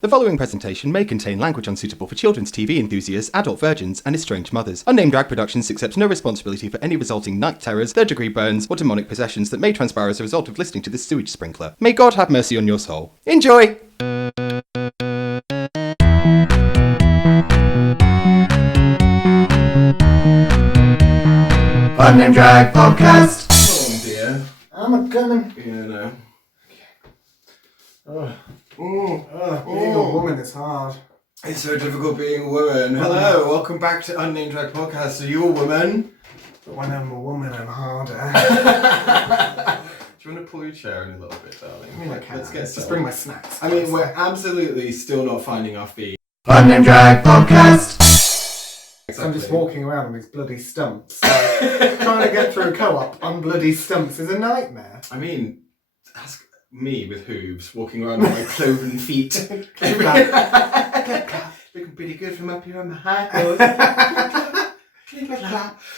The following presentation may contain language unsuitable for children's TV enthusiasts, adult virgins, and estranged mothers. Unnamed Drag Productions accepts no responsibility for any resulting night terrors, third-degree burns, or demonic possessions that may transpire as a result of listening to this sewage sprinkler. May God have mercy on your soul. Enjoy! Unnamed Drag Podcast! Oh dear. I'm coming. Yeah, no. Being a woman is hard. It's so difficult being a woman. Hello, welcome back to Unnamed Drag Podcast. Are you a woman? But when I'm a woman, I'm harder. Do you want to pull your chair in a little bit, darling? I mean, I can. Let's get Just started. bring my snacks. I mean, we're absolutely still not finding our feet. Unnamed Drag Podcast! I'm just walking around on these bloody stumps. Like, trying to get through a co-op on bloody stumps is a nightmare. I mean, ask me with hooves walking around on my cloven feet. Looking pretty good from up here on the high hills.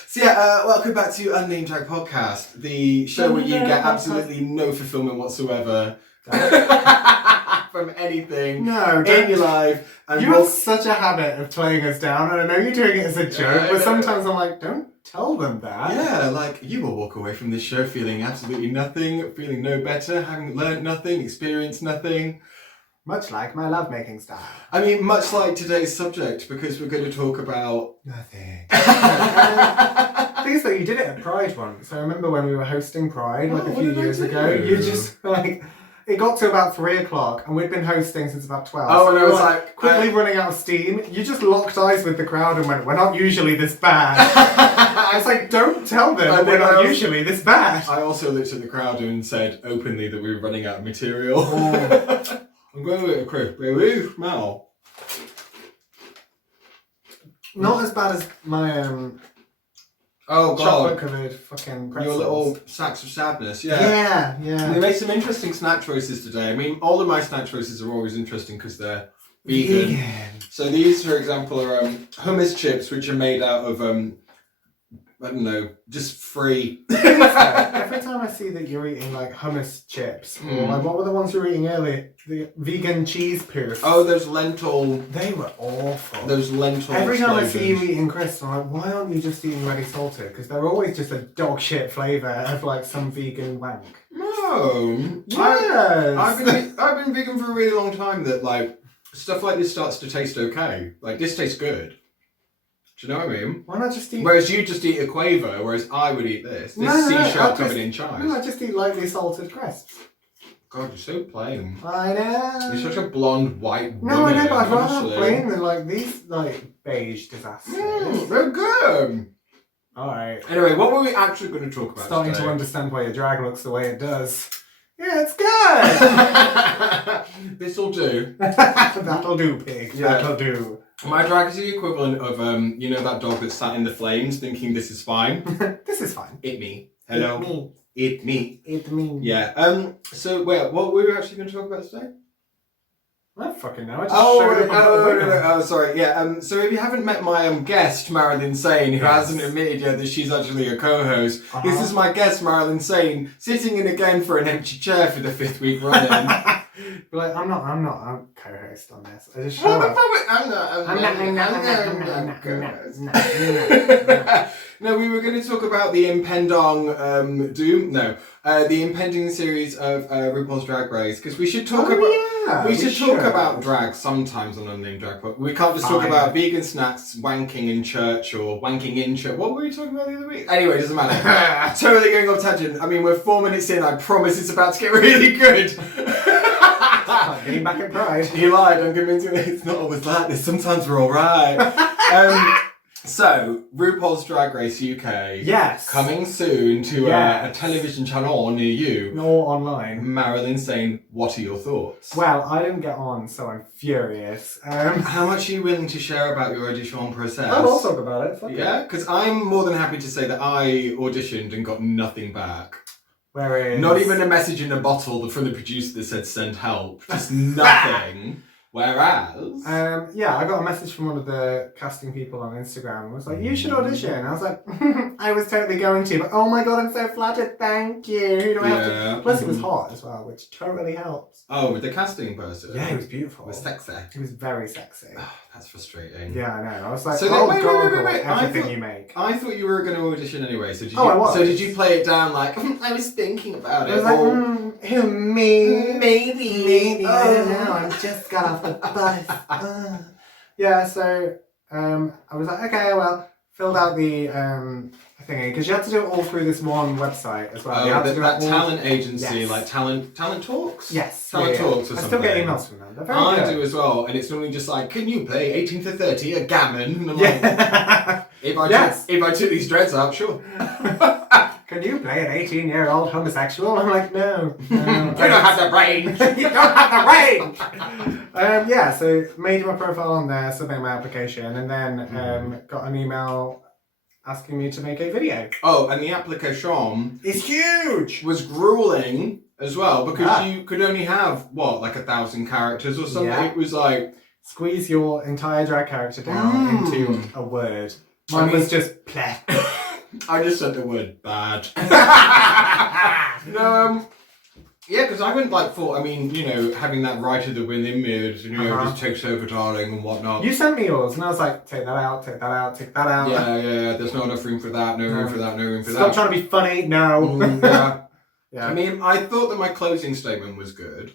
So yeah, welcome back to Unnamed Drag Podcast, the show where you get absolutely no fulfillment whatsoever from anything in your life. And you have such a habit of playing us down, and I know you're doing it as a joke, but sometimes I'm like, don't tell them that. Yeah, like, you will walk away from this show feeling absolutely nothing, feeling no better, having learned nothing, experienced nothing. Much like my lovemaking style. I mean, much like today's subject, because we're going to talk about... Nothing. The thing is that you did it at Pride once. I remember when we were hosting Pride, like a few years ago. You just, like... It got to about 3 o'clock, and we'd been hosting since about 12. Oh, so and we I were was like... quickly running out of steam. You just locked eyes with the crowd and went, we're not usually this bad. I was like, don't tell them we're not usually this bad. I also looked at the crowd and said openly that we were running out of material. Oh. I'm going with a crisp. Ooh, smell. Not as bad as my Oh, God. chocolate-covered fucking pretzels. Your little sacks of sadness, yeah. Yeah. They made some interesting snack choices today. I mean, all of my snack choices are always interesting because they're vegan. So these, for example, are hummus chips, which are made out of, I don't know, just free. Every time I see that you're eating like hummus chips, or like what were the ones you were eating earlier? The vegan cheese poofs. Oh, those lentil... They were awful. Those lentil Every time I see you explosions. eating crisps, I'm like, why aren't you just eating ready salted? Because they're always just a dog shit flavour of like some vegan wank. No. Yes. I've been vegan for a really long time that, like, stuff like this starts to taste okay. Like, this tastes good. Do you know what I mean? Why not just eat... Whereas you just eat a quaver, whereas I would eat this. This No, seashell I covered just- in chives. No, I just eat lightly salted crisps. God, you're so plain. I know. You're such a blonde, white woman. No, I know, but I'd rather have honestly. plain than like these like beige disasters. They're good. Alright. Anyway, what were we actually going to talk about Starting today? to understand why your drag looks the way it does. Yeah, it's good! This'll do. That'll do, pig. Yeah. That'll do. My drag is the equivalent of, you know that dog that sat in the flames thinking this is fine? This is fine. It me. Hello. It me. It me. It me. Yeah. So, wait, what were we actually going to talk about today? I don't fucking know. I just showed up and got a winner. Oh, sorry. Yeah. So if you haven't met my guest, Marilyn Sane, who hasn't admitted yet that she's actually a co-host, this is my guest, Marilyn Sane, sitting in again for an empty chair for the 5th week running. Like, I'm not a co-host on this. I just show up. No, we were going to talk about the impending the impending series of RuPaul's Drag Race, because we should talk about drag sometimes on Unnamed Drag Podcast. We can't just talk about vegan snacks, wanking in church, or wanking in church. What were we talking about the other week? Anyway, it doesn't matter. Totally going off tangent. I mean, we're 4 minutes in. I promise it's about to get really good. Like getting back at Pride. He lied. I'm convincing that it's not always like this. Sometimes we're all right. So, RuPaul's Drag Race UK. Yes. Coming soon to a television channel near you. Or online. Marilyn saying, what are your thoughts? Well, I didn't get on, so I'm furious. How much are you willing to share about your audition process? I'll talk about it. Fuck Yeah, because I'm more than happy to say that I auditioned and got nothing back. Whereas... Not even a message in a bottle from the producer that said send help. Just nothing. Whereas... yeah, I got a message from one of the casting people on Instagram and was like, you should audition. And I was like, I was totally going to, but oh my god, I'm so flattered, thank you. Who do I have to... Plus it was hot as well, which totally helps. Oh, with the casting person? Yeah, he was beautiful. It was sexy. He was very sexy. Oh, that's frustrating. Yeah, I know. I was like, so wait. Everything you make. I thought you were going to audition anyway, so did you... I was. So did you play it down like, I was thinking about it? I was like, who, me? Maybe. I don't know, I just got off the bus. Yeah, so I was like, okay, well, filled out the thingy, because you had to do it all through this one website as well. Oh, you had to do that it all... talent agency, yes. like talent talks? Yes. Talent talks or something. I still get emails from them. They're very I good. do as well, and it's normally just like, can you play 18 to 30, a gammon? And I'm Yeah. like, if I took these dreads out, sure. Can you play an 18-year-old homosexual? I'm like, no. You don't have the brain. You don't have the brain. Yeah, so made my profile on there, submitted my application, and then got an email asking me to make a video. Oh, and the application is huge. Was grueling as well because you could only have like 1,000 characters or something. Yeah. It was like squeeze your entire drag character down into a word. Mine was just pleh. I just said the word bad. Yeah, because I wouldn't thought, I mean, having that right of the wind image, just takes over, darling, and whatnot. You sent me yours, and I was like, take that out, take that out, take that out. Yeah, there's not enough room for that, no room for that, no room for that. Stop trying to be funny, no. Yeah. I mean, I thought that my closing statement was good.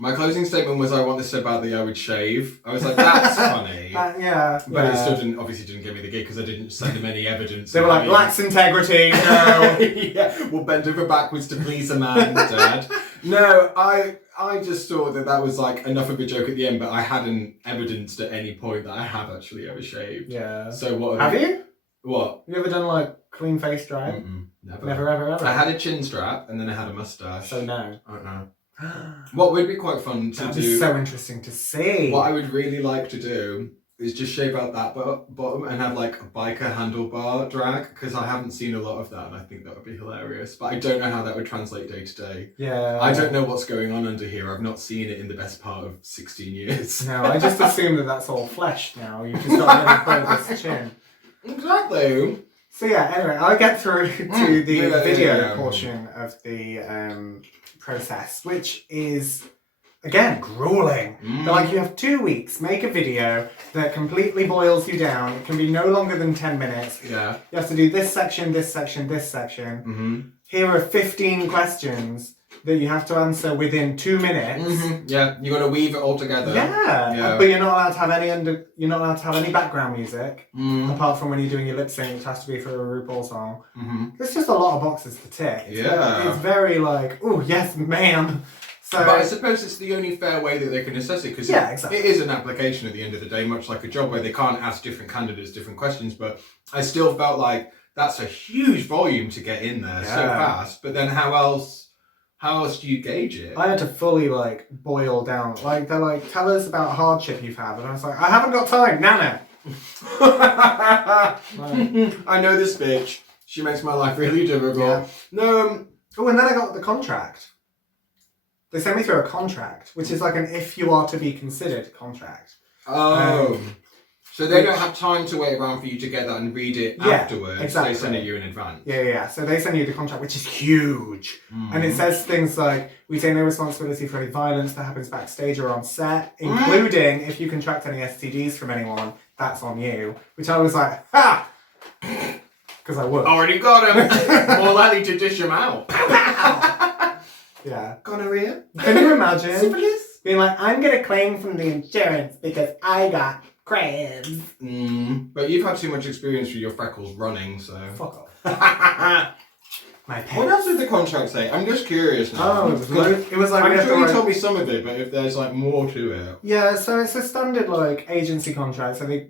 My closing statement was, I want this so badly I would shave. I was like, that's funny. But it still obviously didn't give me the gig because I didn't send them any evidence. They were like, lacks integrity, no. Yeah, we'll bend over backwards to please a man, Dad. No, I just thought that was enough of a joke at the end, but I hadn't evidenced at any point that I have actually ever shaved. Yeah. So what? Have you? What? You ever done clean face drag? Never, ever. I had a chin strap and then I had a moustache. So no. I don't know. What would be quite fun to do... That'd be so interesting to see. What I would really like to do is just shave out that bottom and have a biker handlebar drag, because I haven't seen a lot of that and I think that would be hilarious. But I don't know how that would translate day to day. Yeah. I don't know what's going on under here. I've not seen it in the best part of 16 years. No, I just assume that that's all flesh now. You've just got to really this chin. Exactly. So yeah, anyway, I'll get through to the video portion of the process, which is, again, grueling. They're you have 2 weeks, make a video that completely boils you down. It can be no longer than 10 minutes. Yeah. You have to do this section, this section, this section. Here are 15 questions that you have to answer within 2 minutes. Yeah, you got to weave it all together. Yeah. But you're not allowed to have any background music apart from when you're doing your lip sync, which has to be for a RuPaul song. There's just a lot of boxes to tick. It's very oh yes, ma'am. So, but I suppose it's the only fair way that they can assess it, because it is an application at the end of the day, much like a job where they can't ask different candidates different questions. But I still felt like that's a huge volume to get in there so fast. But then how else do you gauge it? I had to fully boil down. They're like, tell us about hardship you've had, and I was like, I haven't got time, Nana. I know this bitch. She makes my life really difficult. Yeah. No. Oh, and then I got the contract. They sent me through a contract, which is an if you are to be considered contract. Oh. So they don't have time to wait around for you to get that and read it afterwards. Exactly. They send it you in advance. Yeah. So they send you the contract, which is huge. And it says things like, we take no responsibility for any violence that happens backstage or on set, including if you contract any STDs from anyone, that's on you. Which I was like, ha! Because I would. Already got him. More likely to dish him out. Yeah. Gonorrhea? Can you imagine? Syphilis? Being like, I'm going to claim from the insurance because I got crabs. But you've had too much experience with your freckles running, so... Fuck off. My pets. What else did the contract say? I'm just curious now. Oh, it was like... I'm sure you told me some of it, but if there's more to it... Yeah, so it's a standard agency contract. So they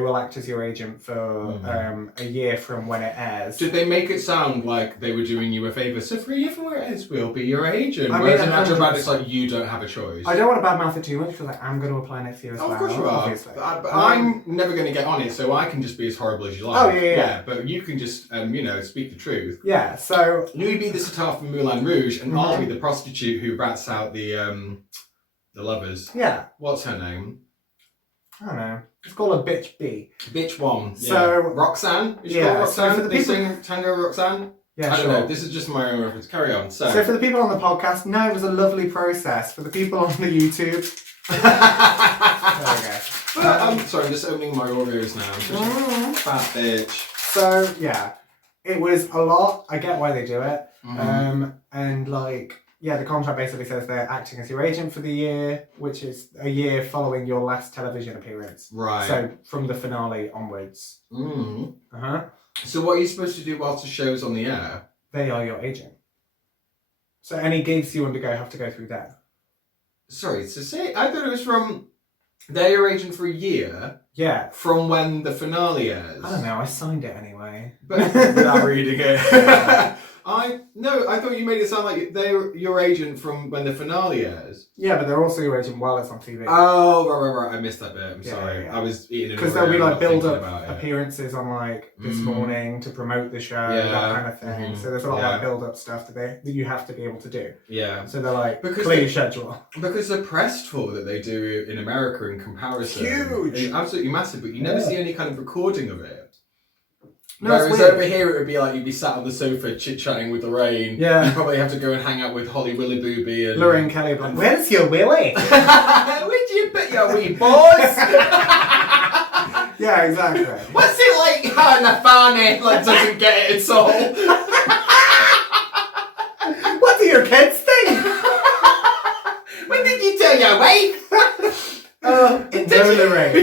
will act as your agent for a year from when it airs. Did they make it sound like they were doing you a favour? So for a year from where it airs, we'll be your agent. Whereas in actual fact, it's you don't have a choice. I don't want to badmouth it too much because I'm going to apply next year as well. Of course you are. Obviously. But I'm never going to get on it, so I can just be as horrible as you like. Oh, yeah. But you can just, speak the truth. Yeah, so... You be the sitar from Moulin Rouge, and I'll be the prostitute who rats out the The lovers. Yeah. What's her name? I don't know. It's called a bitch B. Bitch one. So Roxanne? Is she yeah, called Roxanne? so for the They people- sing Tango Roxanne? Yeah, I don't sure. know. This is just my own reference. Carry on. So for the people on the podcast, no, it was a lovely process. For the people on the YouTube, there we go. I'm sorry, I'm just opening my Oreos now. I'm such a fat bitch. So yeah, it was a lot. I get why they do it. Mm-hmm. And like, yeah, the contract basically says they're acting as your agent for the year, which is a year following your last television appearance. Right. So from the finale onwards. Mm. Uh-huh. So what are you supposed to do whilst the show's on the air? They are your agent. So any gigs you undergo have to go through them. Sorry, so say I thought it was from they're your agent for a year Yeah. from when the finale airs. I don't know, I signed it anyway. But without reading it. I thought you made it sound like they're your agent from when the finale airs. Yeah, but they're also your agent while it's on TV. Oh, right. I missed that bit. I'm sorry. Yeah. I was eating it. Because there'll be like build about up it. appearances on like this morning to promote the show, that kind of thing. So there's a lot of like build up stuff that you have to be able to do. Yeah. So they're like clear your schedule. Because the press tour that they do in America in comparison Huge. is absolutely massive, but you never see any kind of recording of it. No, it's Whereas weird. over here it would be like you'd be sat on the sofa chit-chatting with Lorraine. Yeah. You'd probably have to go and hang out with Holly Willy Booby and Lorraine Kelly, like, where's your Willy? Where'd you put your wee boys? Yeah, exactly. What's it like how Nafani like doesn't get it at all? What do your kids think? When did you tell your wife? Lorraine.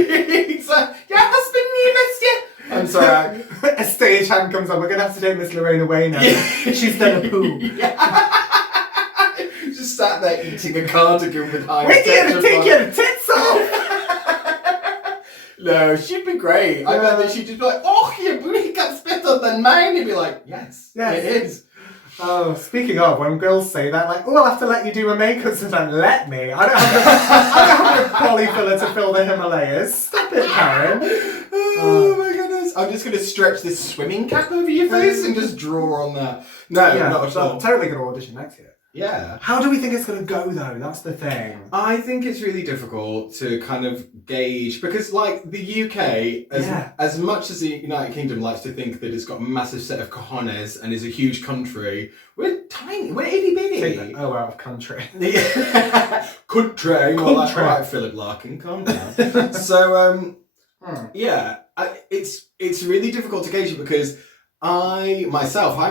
Exactly. Your husband knew missed you. I'm sorry. A stagehand comes on. We're gonna have to take Miss Lorraine away now. She's done a poo. Just sat there eating a cardigan with high We're gonna take your tits off. No, she'd be great. I bet that she'd just be like, "Oh, your makeup's better than mine." He'd be like, "Yes, it is." Oh, speaking of, when girls say that, like, "Oh, I'll have to let you do my makeup sometime." Let me. I don't have a polyfiller to fill the Himalayas. Stop it, Karen. Oh my goodness! I'm just gonna stretch this swimming cap over your face and just draw on that. No, not at all. I'm totally gonna audition next year. Yeah. How do we think it's gonna go though? That's the thing. I think it's really difficult to kind of gauge because, like, the UK, as much as the United Kingdom likes to think that it's got a massive set of cojones and is a huge country, we're tiny. We're itty bitty. Take the O out of country. Country. More like, all right, Philip Larkin, calm down. So, it's really difficult to gauge it because I'm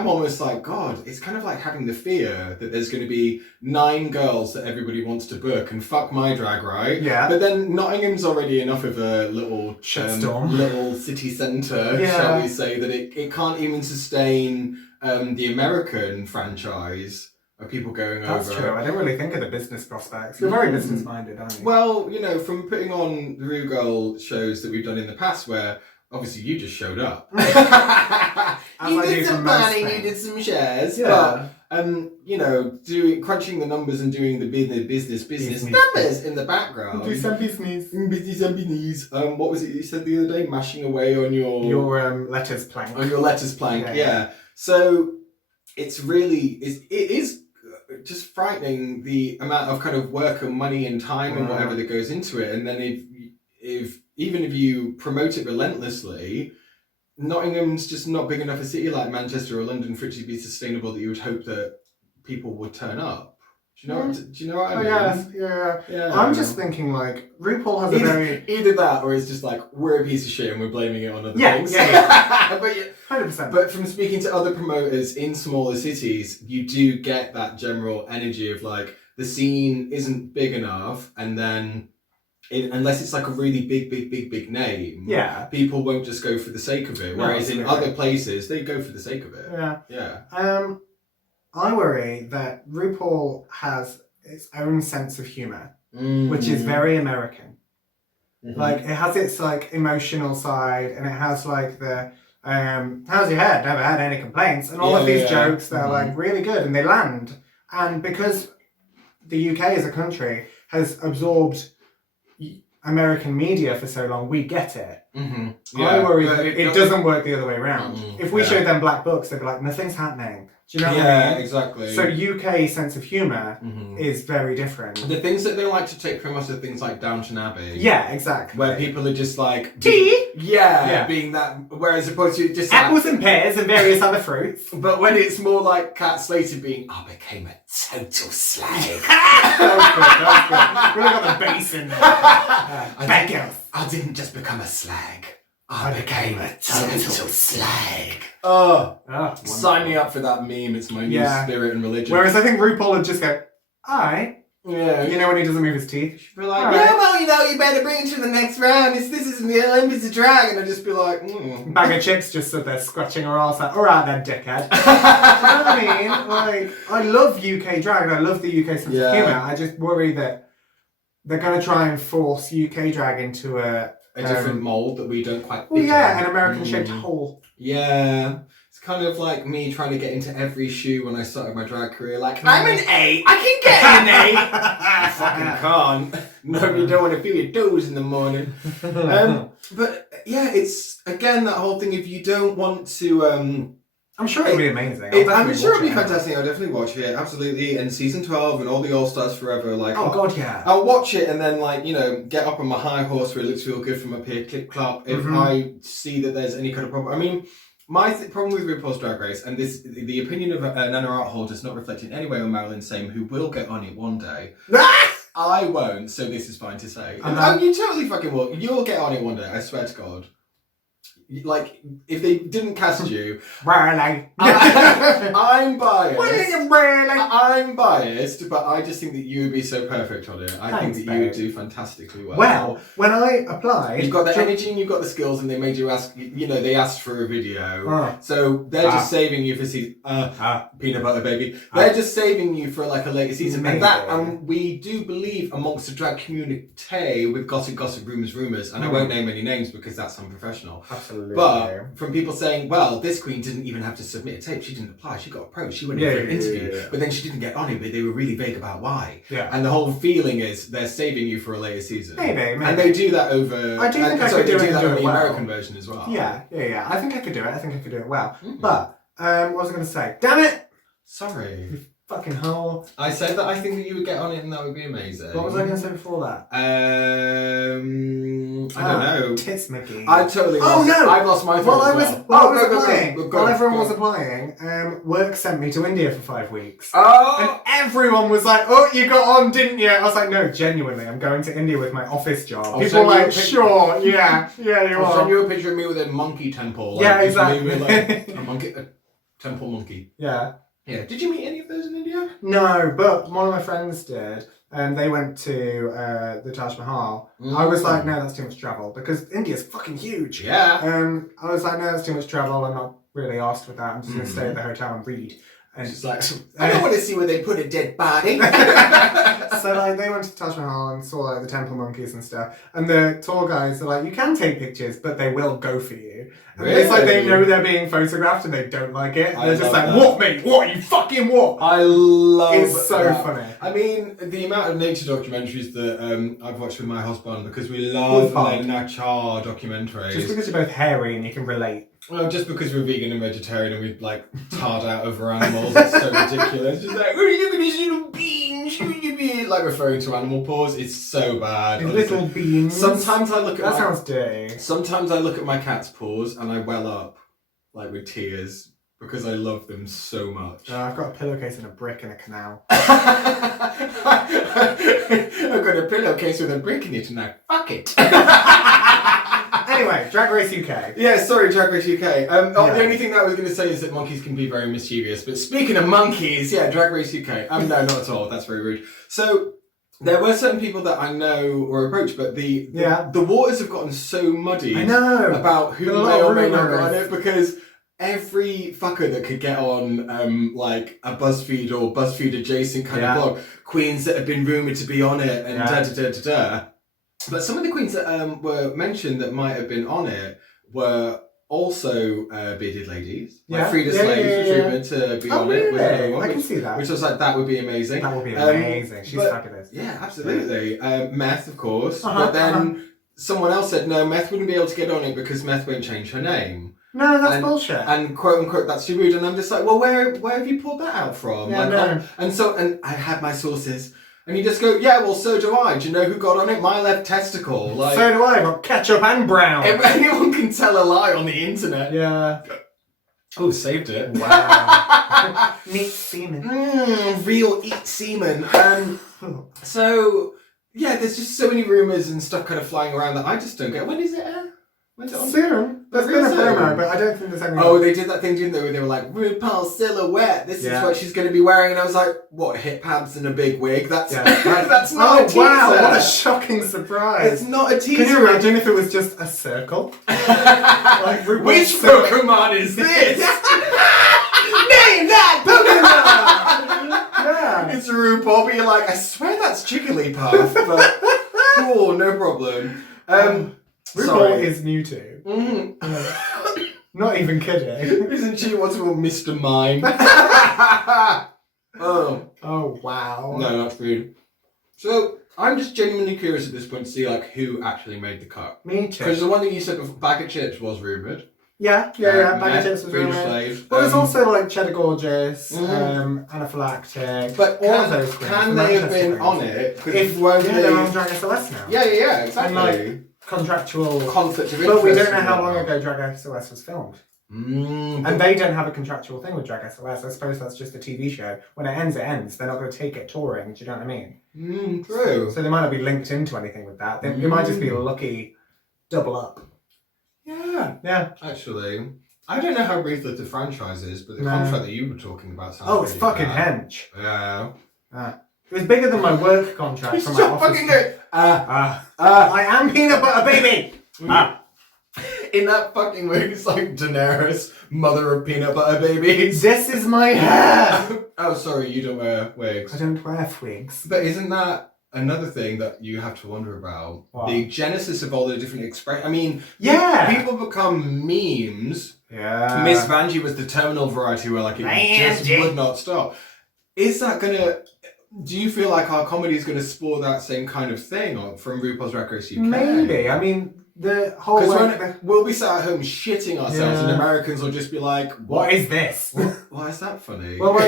almost like, God, it's kind of like having the fear that there's going to be 9 girls that everybody wants to book and fuck my drag, right? Yeah. But then Nottingham's already enough of a little shitstorm, little city centre, shall we say, that it can't even sustain the American franchise of people going over. That's true. I don't really think of the business prospects. You're very business minded, aren't you? Well, from putting on the RuPaul shows that we've done in the past where obviously you just showed up. You did some planning, you did some shares, but crunching the numbers and doing the business numbers in the background. Do some business. Business. What was it you said the other day? Mashing away on your letters plank. On your letters plank, yeah. So it is just frightening the amount of kind of work and money and time and whatever that goes into it. And then if you promote it relentlessly, Nottingham's just not big enough a city like Manchester or London for it to be sustainable that you would hope that people would turn up. Do you know what I mean? Yeah. I'm just thinking like RuPaul has either that or it's just like we're a piece of shit and we're blaming it on other things. Yeah. But 100%. But from speaking to other promoters in smaller cities, you do get that general energy of like the scene isn't big enough, and then unless it's like a really big name, people won't just go for the sake of it. Whereas in other places, they go for the sake of it. Yeah. I worry that RuPaul has its own sense of humour, which is very American. Mm-hmm. Like it has its like emotional side, and it has like the how's your head? Never had any complaints, and all of these jokes that are like really good and they land. And because the UK as a country has absorbed American media for so long, we get it. Mm-hmm. I worry that it doesn't work the other way around. If we showed them black books, they'd be like, nothing's happening. Do you know what I Yeah, mean? exactly. So UK sense of humour is very different. The things that they like to take from us are things like Downton Abbey. Yeah, exactly. Where people are just like... Tea? Yeah, being that... Whereas opposed to just apples and pears and various other fruits. But when it's more like Cat Slater being, I became a total slag. That was good. Really got the bass in there. Bad girls. I didn't just become a slag. I became a total slag. Sign me up for that meme. It's my new spirit and religion. Whereas I think RuPaul would just go, alright. Yeah. You know when he doesn't move his teeth? She'd be like, yeah, well, you better bring it to the next round. This isn't the Olympics of Drag. And I'd just be like, Bag of chips just stood there scratching her arse like, alright then, dickhead. Do you know what I mean? Like, I love UK drag and I love the UK sense of humour. I just worry that they're going to try and force UK drag into a different mould that we don't quite fit in. An American-shaped hole. Yeah. It's kind of like me trying to get into every shoe when I started my drag career. Like, I'm an A. I can get an A. I fucking can't. No, you don't want to feel your toes in the morning. But yeah, it's, again, that whole thing, if you don't want to... I'm sure it'll be amazing. I'm sure it'll be fantastic. I'll definitely watch it, absolutely. And season 12 and all the All Stars Forever, like, God, yeah. I'll watch it and then, like, you know, get up on my high horse where it looks real good from up here, clip clop. If I see that there's any kind of problem, I mean, my problem with RuPaul's Drag Race, and this, the opinion of Nana Arthur does not reflect in any way on Marilyn Same, who will get on it one day. I won't, so this is fine to say. You totally fucking will. You'll get on it one day. I swear to God. Like, if they didn't cast you... Really? I'm biased. Really? I'm biased, but I just think that you would be so perfect on it. I think that you would do fantastically well. Well, when I applied... You've got the energy and you've got the skills, and they made you ask... You know, they asked for a video. So they're just saving you for season... peanut butter, baby. They're just saving you for, like, a later season. And we do believe amongst the drag community with gossip, rumours, and I won't name any names because that's unprofessional. Absolutely. But from people saying, well, this queen didn't even have to submit a tape. She didn't apply. She got approached. She went in for an interview. But then she didn't get on it. But they were really vague about why. Yeah. And the whole feeling is they're saving you for a later season. Maybe. And they do that over... I do think I could do it on the well. American version as well. Yeah. I think I could do it. I think I could do it well. But, what was I going to say? Damn it! Sorry. You fucking hole. I said that I think that you would get on it and that would be amazing. What was I going to say before that? I don't know. Tits Mickey. I totally lost. No! I've lost my thoughts While everyone was applying, work sent me to India for 5 weeks. And everyone was like, oh, you got on, didn't you? I was like, no, genuinely, I'm going to India with my office job. People were like, sure, yeah, you are. I'll send you a picture of me with a monkey temple. Yeah, exactly. A temple monkey. Yeah. Yeah. Did you meet any of those in India? No, but one of my friends did. And they went to the Taj Mahal. I was like, no, that's too much travel. Because India's fucking huge. Yeah. I was like, no, that's too much travel. I'm not really asked with that. I'm just going to stay at the hotel and read. And she's like, I don't want to see where they put a dead body. So like they went to Taj Mahal and saw like the temple monkeys and stuff. And the tour guides are like, you can take pictures, but they will go for you. And it's like they know they're being photographed and they don't like it. And they're just like, what, mate? What? You fucking what? I love It's so funny. I mean, the amount of nature documentaries that I've watched with my husband, because we love nature documentaries. Just because you're both hairy and you can relate. Well, just because we're vegan and vegetarian and we've like tarred out over animals, it's so ridiculous. Just like, oh, look at these little beans, like referring to animal paws. It's so bad. Little beans. Sometimes I look at that sounds dirty. Sometimes I look at my cat's paws and I well up, like with tears, because I love them so much. I've got a pillowcase and a brick in a canal. I've got a pillowcase with a brick in it and I fuck it. Anyway, Drag Race UK. Yeah, sorry, Drag Race UK. The only thing that I was going to say is that monkeys can be very mischievous. But speaking of monkeys, yeah, Drag Race UK. No, not at all. That's very rude. So there were certain people that I know were approached, but the waters have gotten so muddy. I know. About who may or may not get on it, because every fucker that could get on like a BuzzFeed or BuzzFeed adjacent kind of blog, queens that have been rumoured to be on it and da-da-da-da-da. But some of the queens that were mentioned that might have been on it were also bearded ladies. Like Frida Slave's treatment to be on it. Was another one, I can see that. Which was like, that would be amazing. That would be amazing. She's fabulous. Yeah, absolutely. Meth, of course. But then someone else said, no, Meth wouldn't be able to get on it because Meth won't change her name. No, that's bullshit. And quote unquote, that's too rude. And I'm just like, well, where have you pulled that out from? Yeah, like, no. And I had my sources. And you just go, yeah, well, so do I. Do you know who got on it? My left testicle. Like, so do I. I've got ketchup and brown. Anyone can tell a lie on the internet. Yeah. Oh, saved it. Wow. Neat semen. Real eat semen. So, yeah, there's just so many rumours and stuff kind of flying around that I just don't get. When is it air? When's it on? Soon. There's been a promo, but I don't think there's any... Oh, they did that thing, didn't they, where they were like, RuPaul silhouette, this is what she's going to be wearing. And I was like, what, hip abs and a big wig? That's that's not a teaser. Wow, what a shocking surprise. It's not a teaser. Can you imagine if it was just a circle? Like RuPaul's Which Pokemon is this? Name that Pokemon! Yeah. It's RuPaul, but you're like, I swear that's Jigglypuff, but cool, no problem. RuPaul is Mewtwo. Not even kidding. Isn't she what's called Mr. Mime? Oh, wow. No, that's rude. So, I'm just genuinely curious at this point to see like who actually made the cut. Me too. Because the one that you said before, Bag of Chips was rumoured. Yeah. Bag of Chips was Food rumoured. Slave. But there's also like Cheddar Gorgeous, Anaphylactic, But all of those queens. Can they have been on it? If they're on Drag SOS now. Yeah, exactly. And, like, contractual conflict of interest. But we don't know how long ago Drag SOS was filmed. And they don't have a contractual thing with Drag SOS. I suppose that's just a TV show. When it ends, it ends. They're not going to take it touring. Do you know what I mean? True. So they might not be linked into anything with that. It might just be a lucky double up. Yeah. Actually, I don't know how ruthless the franchise is, but the contract that you were talking about sounds it's fucking hench. Yeah. It was bigger than my work contract from my office. Fucking good. I am peanut butter baby. In that fucking wig, it's like Daenerys, mother of peanut butter babies. This is my hair. Oh, sorry, you don't wear wigs. I don't wear wigs. But isn't that another thing that you have to wonder about? What? The genesis of all the different expressions. I mean, people become memes. Yeah. Miss Vanjie was the terminal variety where like it just would not stop. Is that gonna... Do you feel like our comedy is going to spore that same kind of thing from RuPaul's Drag Race UK? Maybe. I mean, the whole... Because we'll be sat at home shitting ourselves and Americans will just be like... What is this? Why is that funny? Well,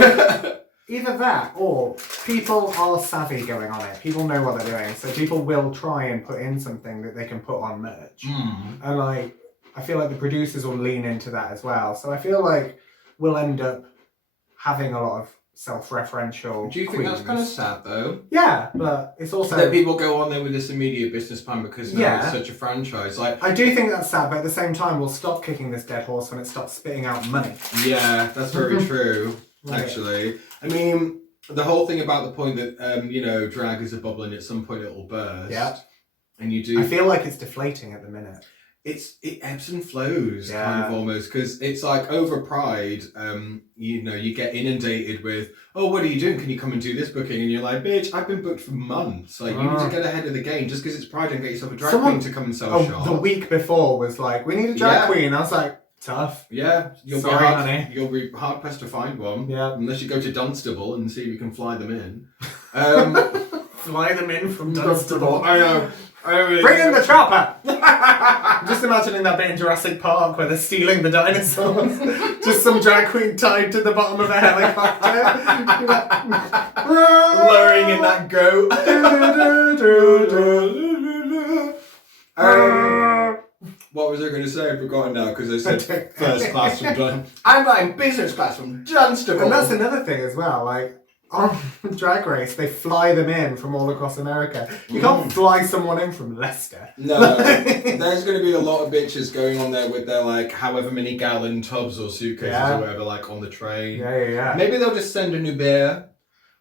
either that or people are savvy going on it. People know what they're doing. So people will try and put in something that they can put on merch. And like, I feel like the producers will lean into that as well. So I feel like we'll end up having a lot of self-referential Do you think that's kind of sad though? Yeah, but it's also that people go on there with this immediate business plan because now it's such a franchise. Like, I do think that's sad, but at the same time we'll stop kicking this dead horse when it stops spitting out money. Yeah, that's very true. Actually, I mean, the whole thing about the point that drag is a bubble and at some point it will burst. Yeah. And you do. I feel like it's deflating at the minute. It ebbs and flows kind of almost, because it's like over Pride, you get inundated with, oh, what are you doing? Can you come and do this booking? And you're like, bitch, I've been booked for months. Like, you need to get ahead of the game. Just because it's Pride and get yourself a drag queen to come and sell a shop. The week before was like, we need a drag queen. I was like, tough. Yeah, you'll be hard pressed to find one. Yeah, unless you go to Dunstable and see if you can fly them in. Fly them in from Dunstable. I know. Bring in the chopper! I'm just imagining that bit in Jurassic Park where they're stealing the dinosaurs. Just some drag queen tied to the bottom of a helicopter. Lowering in that goat. What was I going to say? I've forgotten now because I said first class from Dunstable. I'm buying business class from Dunstable. And that's another thing as well, like, on Drag Race, they fly them in from all across America. You can't fly someone in from Leicester. No, there's going to be a lot of bitches going on there with their, like, however many gallon tubs or suitcases or whatever, like, on the train. Yeah. Maybe they'll just send an Uber.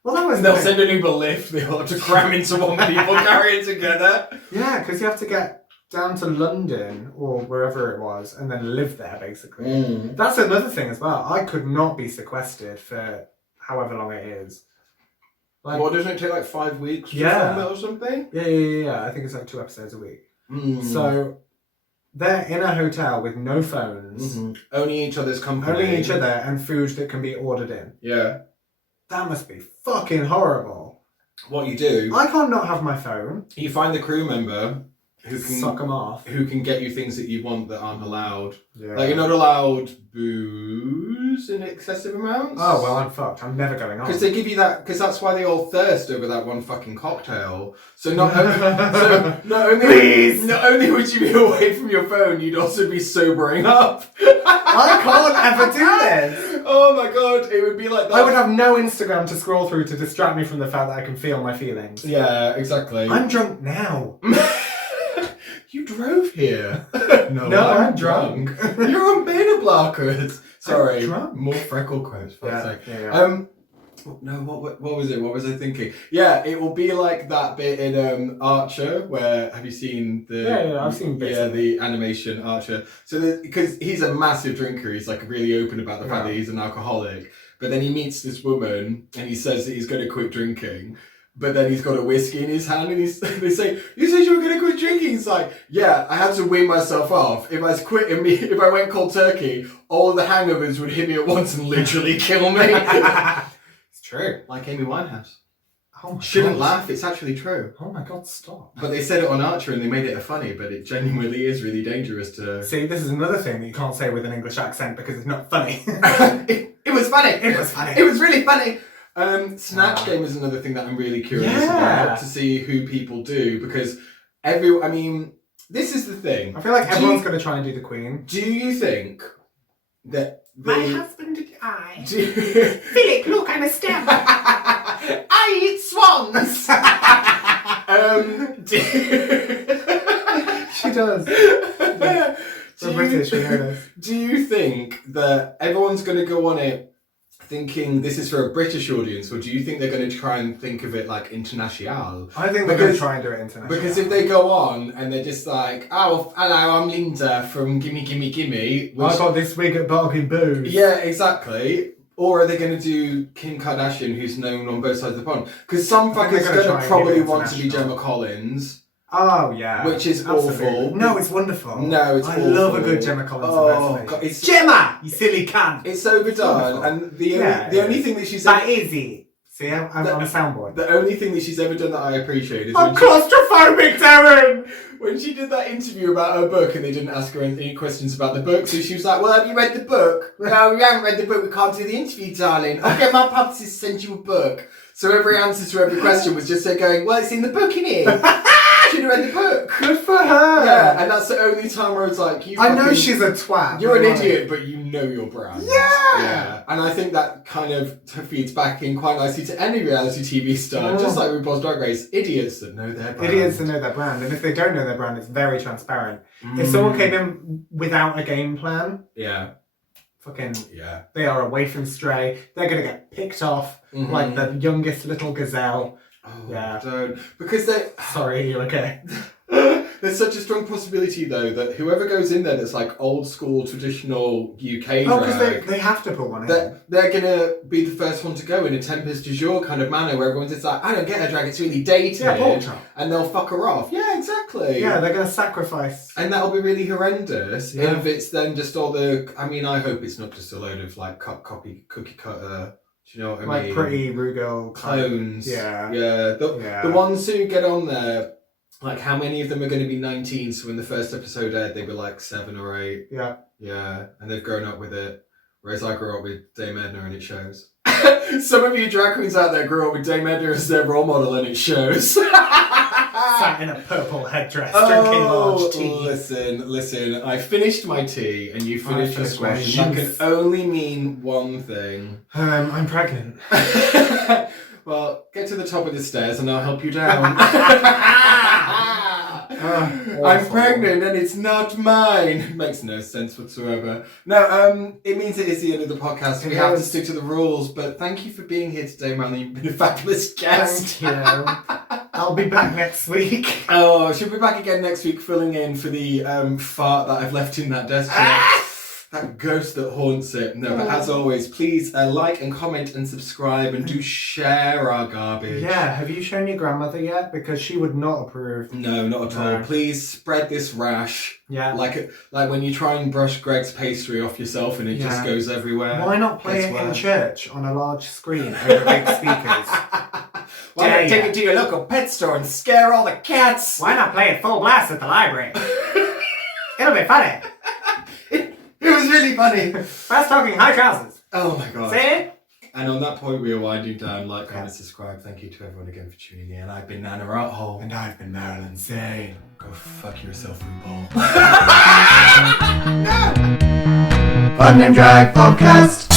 Well, they'll send an Uber lift. They'll have to cram into one people, carry it together. Yeah, because you have to get down to London or wherever it was and then live there, basically. That's another thing as well. I could not be sequestered for however long it is. Like, what, doesn't it take like 5 weeks to film it or something? Yeah. I think it's like 2 episodes a week. So they're in a hotel with no phones. Only each other's company. Only each other and food that can be ordered in. Yeah. That must be fucking horrible. What you do... I can't not have my phone. You find the crew member who can suck them off, who can get you things that you want that aren't allowed. Yeah. Like, you're not allowed booze in excessive amounts. Oh well, I'm fucked. I'm never going on. Because they give you that. Because that's why they all thirst over that one fucking cocktail. So not only would you be away from your phone, you'd also be sobering up. I can't ever do this. Oh my god, it would be like that. I would have no Instagram to scroll through to distract me from the fact that I can feel my feelings. Yeah, exactly. I'm drunk now. You drove here. No, I'm drunk. You're on beta blockers. Sorry. I'm drunk. More freckle quotes. For fuck's sake. Yeah. No, what was it? What was I thinking? Yeah, it will be like that bit in Archer, where have you seen the? Yeah, I've seen bits. Yeah, the animation Archer. So because he's a massive drinker, he's like really open about the fact that he's an alcoholic. But then he meets this woman, and he says that he's going to quit drinking. But then he's got a whiskey in his hand, and they say, "You said you were going to quit drinking." He's like, "Yeah, I had to wean myself off. If I went cold turkey, all of the hangovers would hit me at once and literally kill me." It's true. Like Amy Winehouse. Oh my Shouldn't God. laugh. It's actually true. Oh my God, stop. But they said it on Archer, and they made it funny. But it genuinely is really dangerous to. See, this is another thing that you can't say with an English accent because it's not funny. It was funny. It was funny. It was really funny. Snatch Game is another thing that I'm really curious about to see who people do, because this is the thing. I feel like everyone's going to try and do the Queen. Do you think that My husband and I. Philip, look, I'm a stamp. I eat swans. She does. We're British, we know this. Do you think that everyone's going to go on it thinking this is for a British audience, or do you think they're going to try and think of it like international? I think they're going to try and do it international. Because if they go on and they're just like, "Oh, hello, I'm Linda from Gimme Gimme Gimme." I got this wig at Bargain Booze. Yeah, exactly. Or are they going to do Kim Kardashian, who's known on both sides of the pond? Because some fuckers are going to probably want to be Gemma Collins. Oh, yeah. Which is absolutely. awful. No, it's wonderful. No, it's I awful. love a good Gemma Collins impersonation. God, it's Gemma, you silly cunt. It's overdone, and the only thing that she's that is it. See, I'm on a soundboard. The only thing that she's ever done that I appreciate is I'm claustrophobic, Darren. When she did that interview about her book and they didn't ask her any questions about the book, so she was like, "Well, have you read the book?" "No, we haven't read the book. We can't do the interview, darling. I'll get my publicist to send you a book." So every answer to every question was just her going, "Well, it's in the book, innit?" Should have read the book. Good for her. Yeah, and that's the only time where it's like, I know she's a twat. You're an idiot, but you know your brand. Yeah. And I think that kind of feeds back in quite nicely to any reality TV star, just like RuPaul's Drag Race. Idiots that know their brand. Idiots that know their brand, and if they don't know their brand, it's very transparent. If someone came in without a game plan, they are away from Stray. They're gonna get picked off like the youngest little gazelle. Oh, yeah. Don't. Because they... Sorry, you okay? There's such a strong possibility, though, that whoever goes in there that's like old school, traditional UK Oh, drag... because they have to put one in. They're going to be the first one to go in a Tempest du jour kind of manner where everyone's just like, "I don't get her drag, it's really dated." Yeah, and they'll fuck her off. Yeah, exactly. Yeah, they're going to sacrifice. And that'll be really horrendous if it's then just all the... I mean, I hope it's not just a load of like cookie cutter... Do you know what I mean? Like pretty Rugal clones. Yeah. The ones who get on there, like how many of them are going to be 19? So when the first episode aired, they were like 7 or 8. Yeah. Yeah, and they've grown up with it. Whereas I grew up with Dame Edna and it shows. Some of you drag queens out there grew up with Dame Edna as their role model and it shows. Sat in a purple headdress, drinking large tea. Listen. I finished my tea and you finished your squash. That can only mean one thing. I'm pregnant. Well, get to the top of the stairs and I'll help you down. I'm pregnant and it's not mine. Makes no sense whatsoever. No, it means it is the end of the podcast. We have to stick to the rules, but thank you for being here today, Marilyn. You've been a fabulous guest. Thank you. I'll be back next week. Oh, she'll be back again next week, filling in for the fart that I've left in that desk chair. That ghost that haunts it. No, but as always, please like and comment and subscribe and do share our garbage. Yeah, have you shown your grandmother yet? Because she would not approve. No, not at all. Please spread this rash. Yeah. Like when you try and brush Greg's pastry off yourself and it just goes everywhere. Why not play it in church on a large screen over big speakers? Why not take it to your local pet store and scare all the cats? Why not play it full blast at the library? It'll be funny. It was really funny. Fast talking high trousers. Oh my god. See? And on that point, we are winding down. Like, comment, subscribe. Thank you to everyone again for tuning in. I've been Nana RuPaul. And I've been Marilyn. Say. Go fuck yourself, RuPaul. Unnamed Drag Podcast.